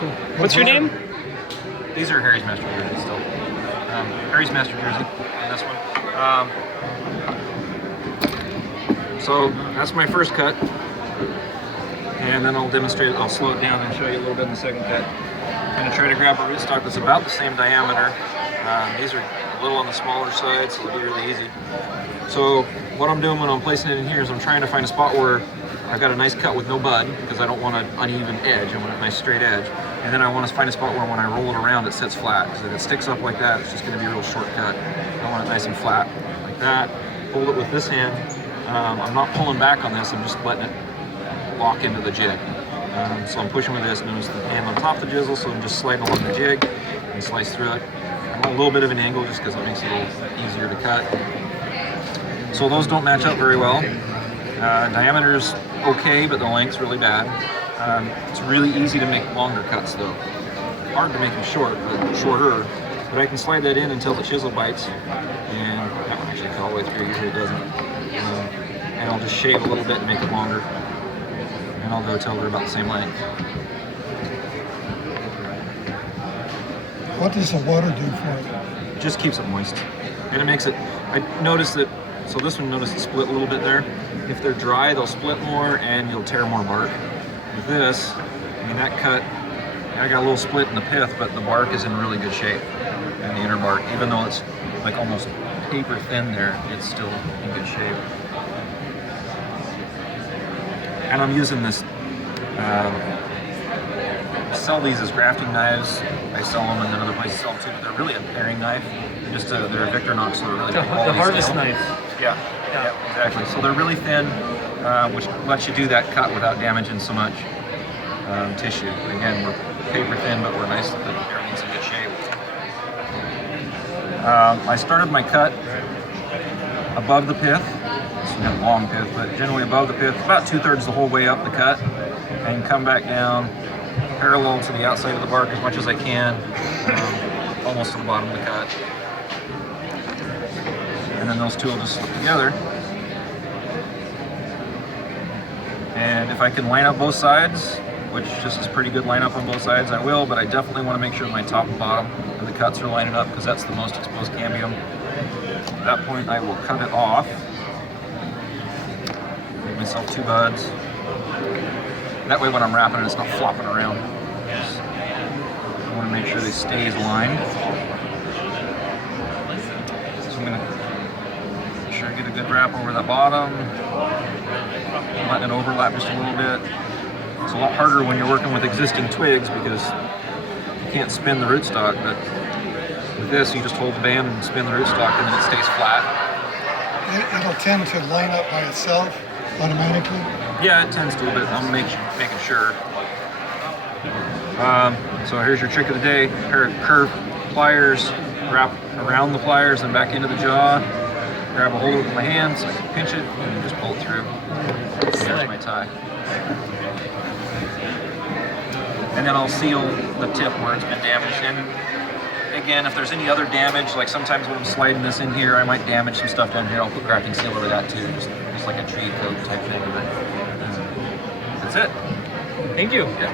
Cool. What's your name? These are Harry's Master Jersey still. Harry's Master Jersey on this one. So that's my first cut. And then I'll demonstrate it. I'll slow it down and show you a little bit in the second cut. I'm going to try to grab a rootstock that's about the same diameter. These are a little on the smaller side, so it'll be really easy. So what I'm doing when I'm placing it in here is I'm trying to find a spot where I've got a nice cut with no bud, because I don't want an uneven edge. I want a nice straight edge. And then I want to find a spot where when I roll it around it sits flat, because if it sticks up like that, it's just going to be a real short cut. I want it nice and flat like that. Hold it with this hand. I'm not pulling back on this, I'm just letting it lock into the jig. So I'm pushing with this, notice the hand on top of the chisel, so I'm just sliding along the jig and slice through it. I'm on a little bit of an angle just because it makes it a little easier to cut. So those don't match up very well. Diameter's okay, but the length's really bad. It's really easy to make longer cuts though. Hard to make them shorter, but I can slide that in until the chisel bites, and that one actually cut all the way through, usually it doesn't. And I'll just shave a little bit and make it longer. And I'll go till they're about the same length. What does the water do for it? It just keeps it moist. And it makes it, I noticed that, so this one, notice it split a little bit there. If they're dry, they'll split more and you'll tear more bark. With this, I mean that cut, I got a little split in the pith, but the bark is in really good shape. And the inner bark, even though it's like almost paper thin there, it's still in good shape. And I'm using this, sell these as grafting knives. I sell them and then other places sell them too, but they're really a paring knife. They're a Victorinox, so they're really The harvest knife. Yeah, exactly. So they're really thin, which lets you do that cut without damaging so much tissue. Again, we're paper thin, but we're nice that everything's in good shape. I started my cut above the pith. So we have a long pith, but generally above the pith, about 2/3 the whole way up the cut, and come back down parallel to the outside of the bark as much as I can, almost to the bottom of the cut. And then those two will just slip together. And if I can line up both sides, which just is pretty good line up on both sides, I will, but I definitely want to make sure my top and bottom of the cuts are lining up, because that's the most exposed cambium. At that point, I will cut it off. Make myself 2 buds. That way when I'm wrapping it, it's not flopping around. I want to make sure they stay as aligned. So I'm going to make sure I get a good wrap over the bottom. Letting it overlap just a little bit. It's a lot harder when you're working with existing twigs because you can't spin the rootstock, but with this you just hold the band and spin the rootstock and then it stays flat. It'll tend to line up by itself automatically? Yeah, it tends to, but I'm making sure. So here's your trick of the day. A pair of curved pliers, wrap around the pliers and back into the jaw. Grab a hold of it with my hand so I can pinch it and just pull it through. And there's my tie. And then I'll seal the tip where it's been damaged. And again, if there's any other damage, like sometimes when I'm sliding this in here, I might damage some stuff down here. I'll put grafting seal over that too, just like a tree coat type thing. But that's it. Thank you. Yeah.